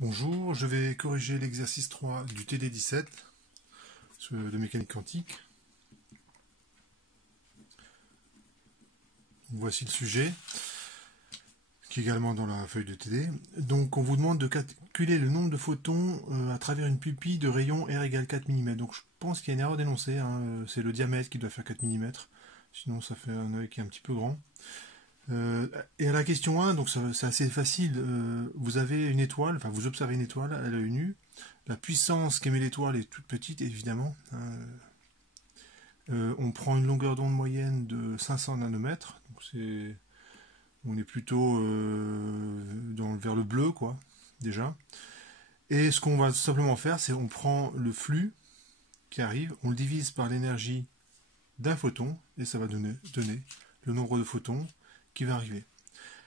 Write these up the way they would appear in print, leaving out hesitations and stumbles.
Bonjour, je vais corriger l'exercice 3 du TD17 de mécanique quantique. Voici le sujet, qui est également dans la feuille de TD. Donc on vous demande de calculer le nombre de photons à travers une pupille de rayon R égale 4 mm. Donc je pense qu'il y a une erreur d'énoncé, c'est le diamètre qui doit faire 4 mm, sinon ça fait un œil qui est un petit peu grand. Et à la question 1, donc c'est assez facile, vous avez une étoile, enfin vous observez une étoile à l'œil nu, la puissance qu'émet l'étoile est toute petite évidemment, on prend une longueur d'onde moyenne de 500 nanomètres, donc on est plutôt vers le bleu quoi, déjà, et ce qu'on va simplement faire, c'est on prend le flux qui arrive, on le divise par l'énergie d'un photon, et ça va donner le nombre de photons qui va arriver.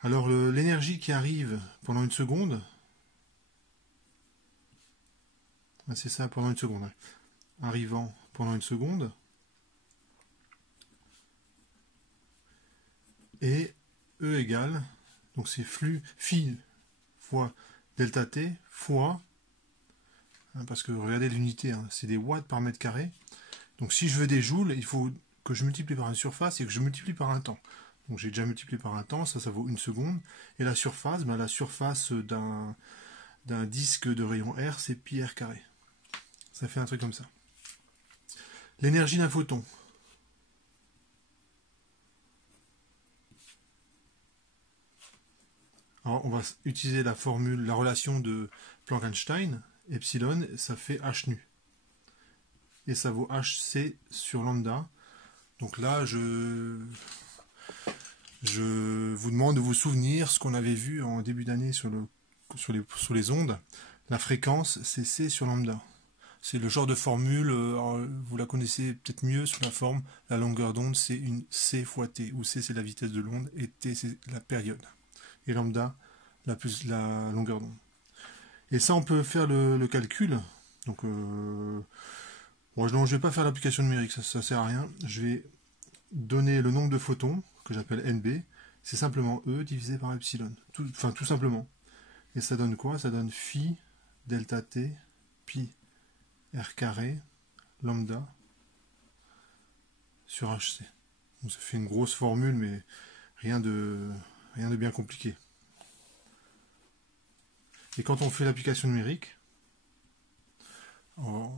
Alors l'énergie qui arrive pendant une seconde, c'est ça, pendant une seconde, arrivant pendant une seconde, et E égale, donc c'est flux phi fois delta t fois, parce que regardez l'unité, c'est des watts par mètre carré, donc si je veux des joules, il faut que je multiplie par une surface et que je multiplie par un temps. Donc j'ai déjà multiplié par un temps, ça vaut une seconde. Et la surface, la surface d'un disque de rayon R, c'est pi r carré. Ça fait un truc comme ça. L'énergie d'un photon. Alors on va utiliser la formule, la relation de Planck-Einstein. Epsilon, ça fait h nu. Et ça vaut hc sur lambda. Donc là, je vous demande de vous souvenir ce qu'on avait vu en début d'année sur les ondes. La fréquence, c'est c sur lambda. C'est le genre de formule, vous la connaissez peut-être mieux sous la forme, la longueur d'onde, c'est une c fois t, où c c'est la vitesse de l'onde et t c'est la période. Et lambda, plus la longueur d'onde. Et ça, on peut faire le calcul. Donc, bon, je ne vais pas faire l'application numérique, ça sert à rien. Je vais donner le nombre de photons, que j'appelle NB, c'est simplement E divisé par epsilon. Tout simplement. Et ça donne quoi? Ça donne phi delta t pi r carré lambda sur hc. Donc ça fait une grosse formule, mais rien de bien compliqué. Et quand on fait l'application numérique, on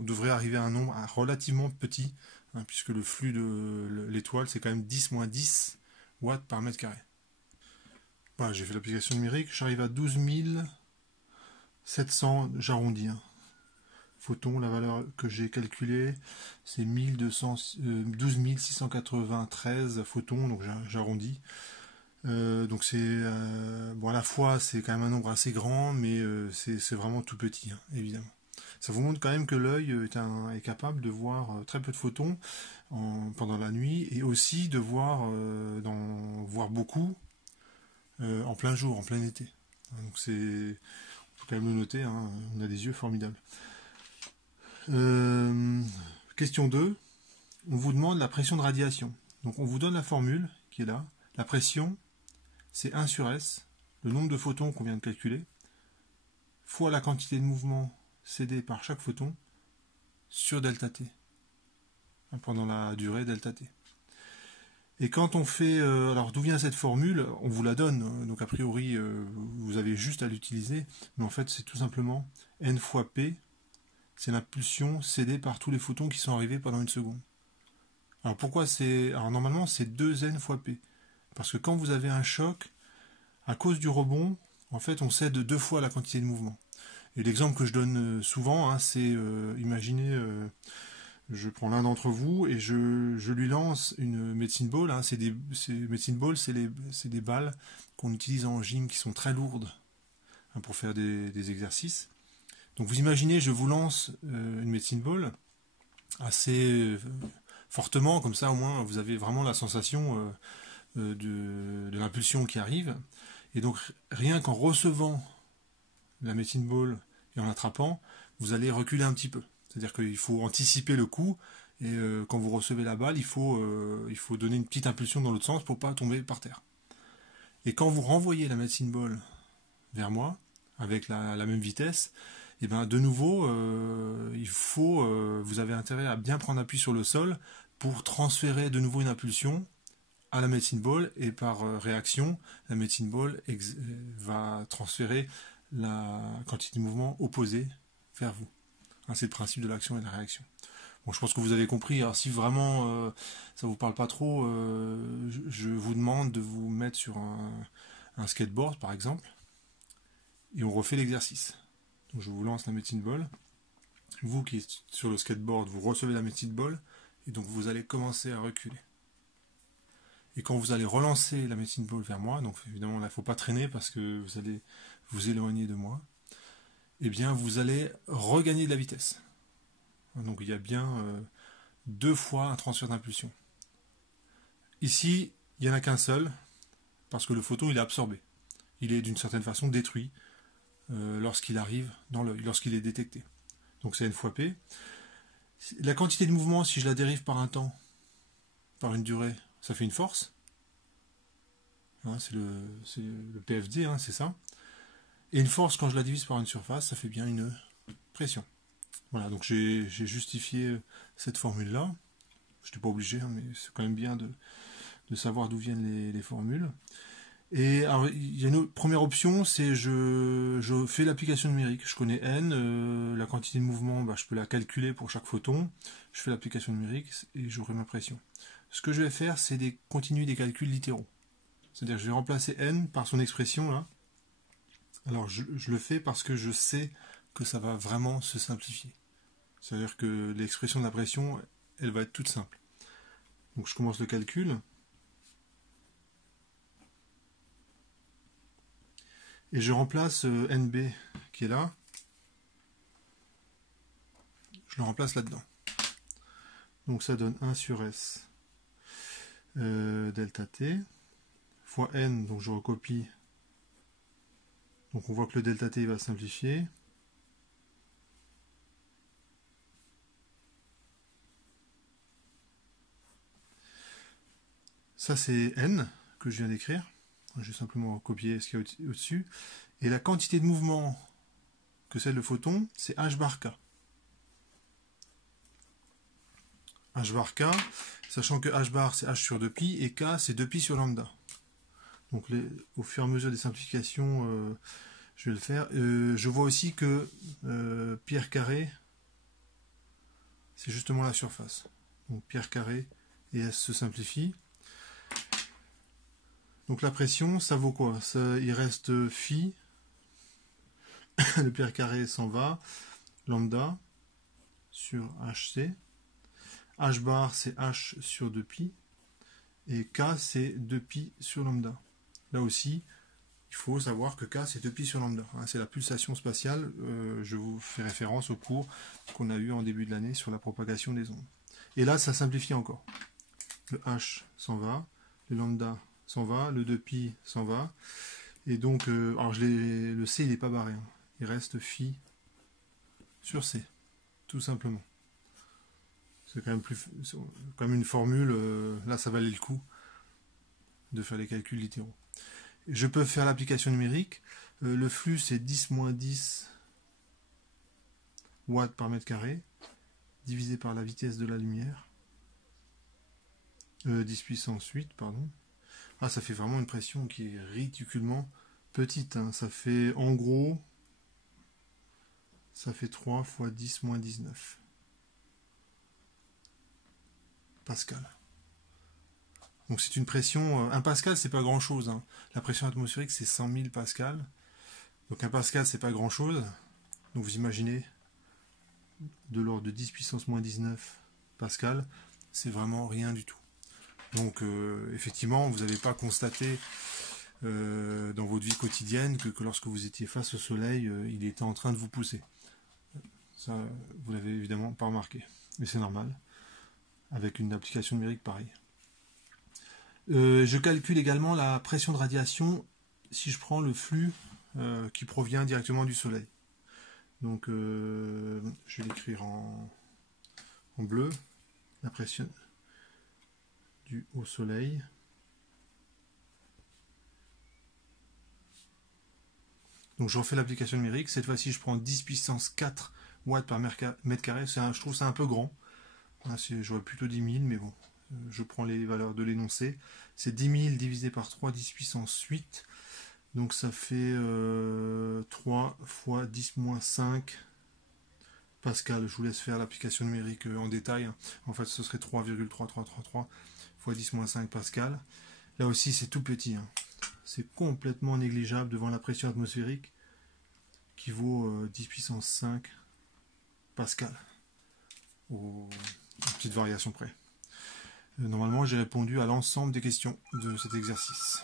devrait arriver à un nombre relativement petit, puisque le flux de l'étoile, c'est quand même 10 moins 10 watts par mètre carré. Voilà, j'ai fait l'application numérique, j'arrive à 12 700, j'arrondis. Photons, la valeur que j'ai calculée, c'est 12 693 photons, donc j'arrondis. Donc c'est bon, à la fois c'est quand même un nombre assez grand, mais c'est vraiment tout petit, évidemment. Ça vous montre quand même que l'œil est capable de voir très peu de photons pendant la nuit, et aussi de voir beaucoup en plein jour, en plein été. Donc il faut quand même le noter, on a des yeux formidables. Question 2, on vous demande la pression de radiation. Donc on vous donne la formule qui est là. La pression, c'est 1 sur S, le nombre de photons qu'on vient de calculer, fois la quantité de mouvement cédée par chaque photon, sur delta t, pendant la durée delta t. Et quand on fait... alors d'où vient cette formule? On vous la donne, donc a priori vous avez juste à l'utiliser, mais en fait c'est tout simplement n fois p, c'est l'impulsion cédée par tous les photons qui sont arrivés pendant une seconde. Alors pourquoi c'est... Alors normalement c'est 2n fois p, parce que quand vous avez un choc, à cause du rebond, en fait on cède 2 fois la quantité de mouvement. Et l'exemple que je donne souvent, c'est, imaginez... je prends l'un d'entre vous et je lui lance une medicine ball. Medicine ball, c'est des balles qu'on utilise en gym qui sont très lourdes pour faire des exercices. Donc vous imaginez, je vous lance une medicine ball assez fortement, comme ça au moins vous avez vraiment la sensation de l'impulsion qui arrive. Et donc rien qu'en recevant la medicine ball et en l'attrapant, vous allez reculer un petit peu. C'est-à-dire qu'il faut anticiper le coup, et quand vous recevez la balle, il faut donner une petite impulsion dans l'autre sens pour ne pas tomber par terre. Et quand vous renvoyez la medicine ball vers moi, avec la même vitesse, et bien de nouveau, vous avez intérêt à bien prendre appui sur le sol pour transférer de nouveau une impulsion à la medicine ball, et par réaction, la medicine ball va transférer la quantité de mouvement opposée vers vous. Hein, c'est le principe de l'action et de la réaction. Bon, je pense que vous avez compris. Alors, si vraiment ça vous parle pas trop, je vous demande de vous mettre sur un skateboard, par exemple, et on refait l'exercice. Donc, je vous lance la medicine ball. Vous qui êtes sur le skateboard, vous recevez la medicine ball, et donc vous allez commencer à reculer. Et quand vous allez relancer la medicine ball vers moi, donc évidemment là il ne faut pas traîner parce que vous allez vous éloigner de moi, eh bien vous allez regagner de la vitesse. Donc il y a bien 2 fois un transfert d'impulsion. Ici, il n'y en a qu'un seul, parce que le photon il est absorbé. Il est d'une certaine façon détruit lorsqu'il arrive dans l'œil, lorsqu'il est détecté. Donc c'est N fois P. La quantité de mouvement, si je la dérive par un temps, par une durée, ça fait une force. Hein, c'est le PFD, hein, c'est ça. Et une force, quand je la divise par une surface, ça fait bien une pression. Voilà, donc j'ai justifié cette formule-là. Je n'étais pas obligé, hein, mais c'est quand même bien de savoir d'où viennent les formules. Et alors, il y a une première option, c'est je fais l'application numérique. Je connais N, la quantité de mouvement, je peux la calculer pour chaque photon. Je fais l'application numérique et j'aurai ma pression. Ce que je vais faire, c'est continuer des calculs littéraux. C'est-à-dire que je vais remplacer N par son expression là. Alors je le fais parce que je sais que ça va vraiment se simplifier. C'est-à-dire que l'expression de la pression, elle va être toute simple. Donc je commence le calcul. Et je remplace NB qui est là. Je le remplace là-dedans. Donc ça donne 1 sur S delta T fois N, donc je recopie. Donc on voit que le delta T va simplifier. Ça c'est N que je viens d'écrire. Je vais simplement copier ce qu'il y a au-dessus. Et la quantité de mouvement que c'est le photon, c'est H bar K. H bar K, sachant que H bar c'est H sur 2pi et K c'est 2pi sur lambda. Donc au fur et à mesure des simplifications, je vais le faire. Je vois aussi que pi r carré, c'est justement la surface. Donc pi r carré et S se simplifie. Donc la pression, ça vaut quoi? Il reste phi, le pi r carré s'en va, lambda sur hc. H bar c'est H sur 2pi et K c'est 2pi sur lambda. Là aussi, il faut savoir que K c'est 2pi sur lambda. C'est la pulsation spatiale. Je vous fais référence au cours qu'on a eu en début de l'année sur la propagation des ondes. Et là, ça simplifie encore. Le H s'en va, le lambda s'en va, le 2pi s'en va. Et donc, alors le C il n'est pas barré. Il reste phi sur C, tout simplement. C'est quand même une formule, là ça valait le coup de faire les calculs littéraux. Je peux faire l'application numérique. Le flux c'est 10-10 watts par mètre carré, divisé par la vitesse de la lumière. 10 puissance 8, pardon. Ah, ça fait vraiment une pression qui est ridiculement petite. Ça fait, en gros, ça fait 3 fois 10 moins 19. Pascal. Donc c'est une pression, 1 pascal c'est pas grand chose. La pression atmosphérique c'est 100 000 pascal. Donc 1 pascal c'est pas grand chose. Donc vous imaginez, de l'ordre de 10 puissance moins 19 pascal, c'est vraiment rien du tout. Donc effectivement vous n'avez pas constaté dans votre vie quotidienne que lorsque vous étiez face au soleil, il était en train de vous pousser. Ça, vous l'avez évidemment pas remarqué. Mais c'est normal, avec une application numérique pareille. Je calcule également la pression de radiation si je prends le flux qui provient directement du soleil. Donc je vais l'écrire en bleu, la pression due au soleil. Donc je refais l'application numérique. Cette fois-ci, je prends 10 puissance 4 watts par mètre carré. Je trouve ça un peu grand. J'aurais plutôt 10 000, mais bon, je prends les valeurs de l'énoncé. C'est 10 000 divisé par 3, 10 puissance 8. Donc ça fait 3 fois 10 moins 5 Pascal. Je vous laisse faire l'application numérique en détail. En fait, ce serait 3,3333 fois 10 moins 5 Pascal. Là aussi, c'est tout petit. C'est complètement négligeable devant la pression atmosphérique qui vaut 10 puissance 5 Pascal. Aux petites variations près. Normalement, j'ai répondu à l'ensemble des questions de cet exercice.